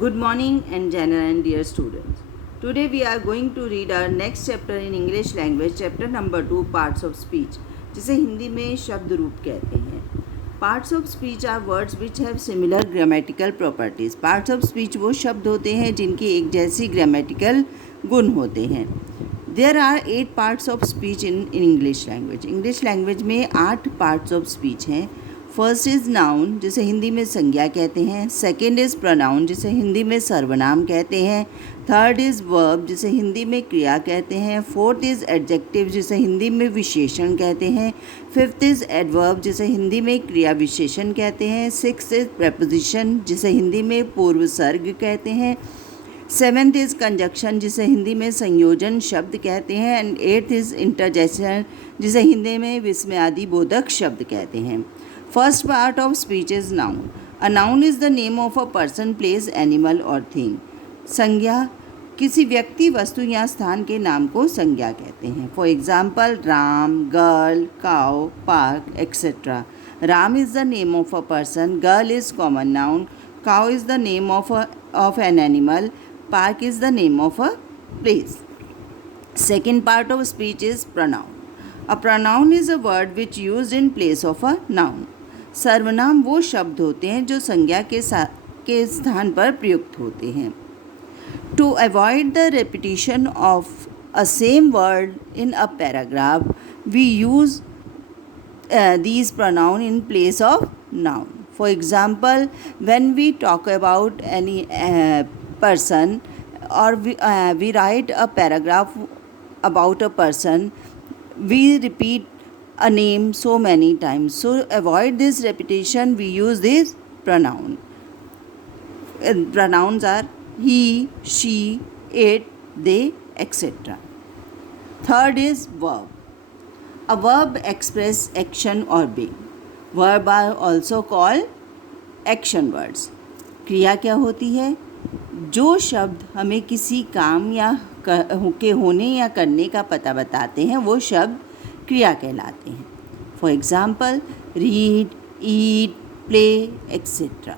Good morning and Jana and dear students. Today we are going to read our next chapter in English language, chapter number 2, parts of speech, जिसे हिंदी में शब्द रूप कहते हैं. Parts of speech are words which have similar grammatical properties. Parts of speech वो शब्द होते हैं जिनकी एक जैसी grammatical गुण होते हैं. There are 8 parts of speech in English language. English language में 8 parts of speech हैं. फर्स्ट इज़ नाउन, जिसे हिंदी में संज्ञा कहते हैं. सेकेंड इज़ प्रोनाउन, जिसे हिंदी में सर्वनाम कहते हैं. थर्ड इज़ वर्ब, जिसे हिंदी में क्रिया कहते हैं. फोर्थ इज़ एडजेक्टिव, जिसे हिंदी में विशेषण कहते हैं. फिफ्थ इज़ एडवर्ब, जिसे हिंदी में क्रिया विशेषण कहते हैं. सिक्स्थ इज़ प्रेपोजिशन, जिसे हिंदी में पूर्व सर्ग कहते हैं. सेवेंथ इज़ कंजक्शन, जिसे हिंदी में संयोजन शब्द कहते हैं. एंड एट्थ इज़ इंटरजेक्शन, जिसे हिंदी में विस्मयादि बोधक शब्द कहते हैं. First part of speech is noun. A noun is the name of a person, place, animal or thing. संज्ञा किसी व्यक्ति, वस्तु या स्थान के नाम को संज्ञा कहते हैं. For example, Ram, girl, cow, park, etc. Ram is the name of a person. Girl is common noun. Cow is the name of an animal. Park is the name of a place. Second part of speech is pronoun. A pronoun is a word which used in place of a noun. सर्वनाम वो शब्द होते हैं जो संज्ञा के स्थान पर प्रयुक्त होते हैं. To avoid the repetition of a same word in a paragraph we use these pronoun in place of noun. For example, when we talk about any person or we write a paragraph about a person, we repeat a name so many times. So avoid this repetition, we use this pronoun. Pronouns are he, she, it, they, etc. Third is verb. A verb express action or being. Verb are also called action words. क्रिया क्या होती है? जो शब्द हमें किसी काम या के होने या करने का पता बताते हैं वो शब्द क्रिया कहलाते हैं. For example, read, eat, play, etcetera.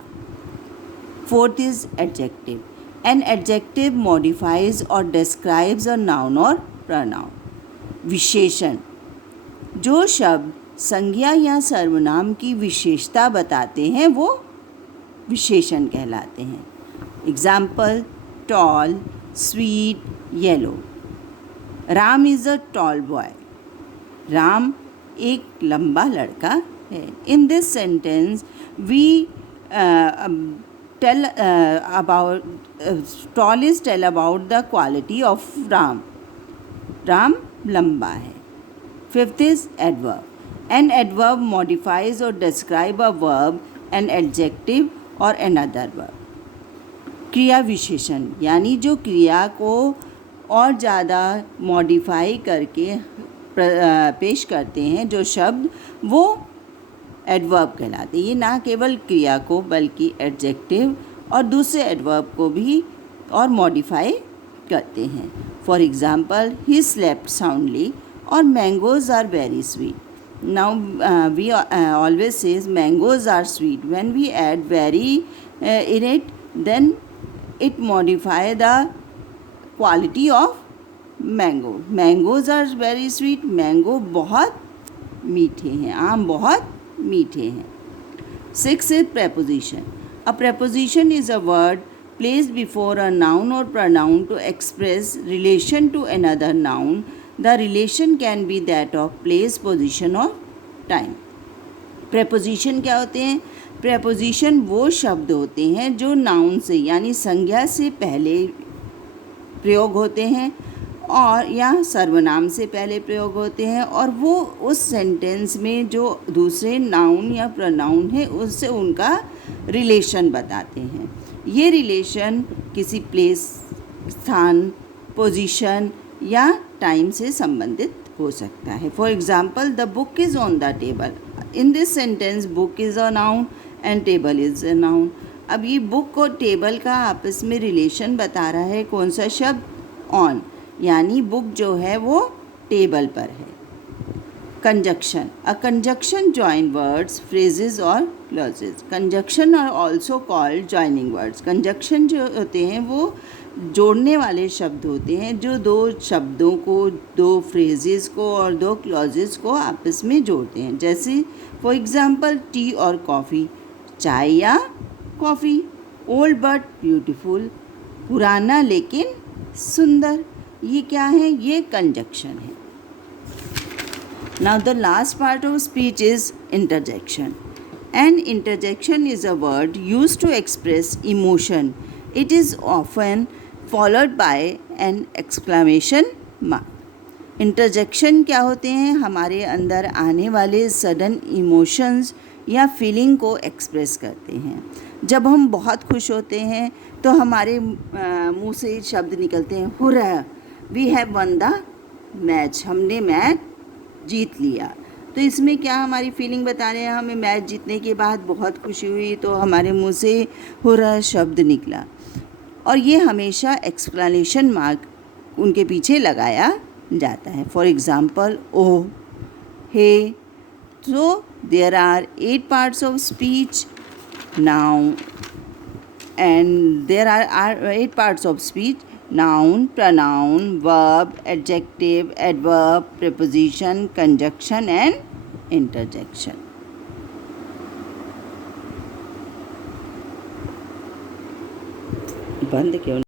Fourth is adjective. An adjective modifies और describes a noun or pronoun. विशेषण जो शब्द संज्ञा या सर्वनाम की विशेषता बताते हैं वो विशेषण कहलाते हैं. Example, tall, sweet, yellow. Ram is a tall boy. Ram एक लंबा लड़का है. In this sentence we tell about tall is tell about the quality of Ram. Ram लंबा है. Fifth is adverb. An adverb modifies or describe a verb, an adjective or another verb. क्रिया विशेषण यानी जो क्रिया को और ज़्यादा मॉडिफाई करके पेश करते हैं जो शब्द, वो एडवर्ब कहलाते हैं. ये ना केवल क्रिया को बल्कि एडजेक्टिव और दूसरे एडवर्ब को भी और मॉडिफाई करते हैं. For example, he slept soundly और mangoes are very sweet. Now we always says mangoes are sweet. When we add very in it, then it modify the quality of mango. Mangoes are very sweet. Mango बहुत मीठे हैं, आम बहुत मीठे हैं. Six is preposition. A preposition is a word placed before a noun or pronoun to express relation to another noun. The relation can B that of place, position और time. Preposition क्या होते हैं? प्रेपोजिशन वो शब्द होते हैं जो noun से यानी संज्ञा से पहले प्रयोग होते हैं और या सर्वनाम से पहले प्रयोग होते हैं और वो उस सेंटेंस में जो दूसरे नाउन या प्रोनाउन है उससे उनका रिलेशन बताते हैं. ये रिलेशन किसी प्लेस, स्थान, पोजीशन या टाइम से संबंधित हो सकता है. For example, the book is on the table. In this sentence book is a noun and table is a noun. अब ये बुक और टेबल का आपस में रिलेशन बता रहा है कौन सा शब्द? ऑन. यानी बुक जो है वो टेबल पर है. Conjunction. A conjunction join words, phrases और clauses. Conjunction are also called joining words. Conjunction जो होते हैं वो जोड़ने वाले शब्द होते हैं जो दो शब्दों को, दो फ्रेजेस को और दो क्लॉजेज को आपस में जोड़ते हैं। जैसे फॉर एग्जांपल टी और कॉफ़ी, चाय या कॉफ़ी। ओल्ड बट ब्यूटीफुल, पुराना लेकिन सुंदर। ये क्या है? ये कंजक्शन है। Now the last part of speech is interjection. An interjection is a word used to express emotion. It is often followed by an exclamation mark. Interjection क्या होते हैं? हमारे अंदर आने वाले सडन इमोशंस या फीलिंग को एक्सप्रेस करते हैं। जब हम बहुत खुश होते हैं तो हमारे मुंह से शब्द निकलते हैं, hurrah, we have won the match, हमने मैच जीत लिया। तो इसमें क्या हमारी फीलिंग बता रहे हैं? हमें मैच जीतने के बाद बहुत खुशी हुई तो हमारे मुंह से हुर्रा शब्द निकला। और ये हमेशा एक्सप्लेनेशन मार्क उनके पीछे लगाया जाता है। For example oh, hey. So there are 8 parts of speech now and there are 8 parts of speech: noun, pronoun, verb, adjective, adverb, preposition, conjunction and interjection. बंद क्यों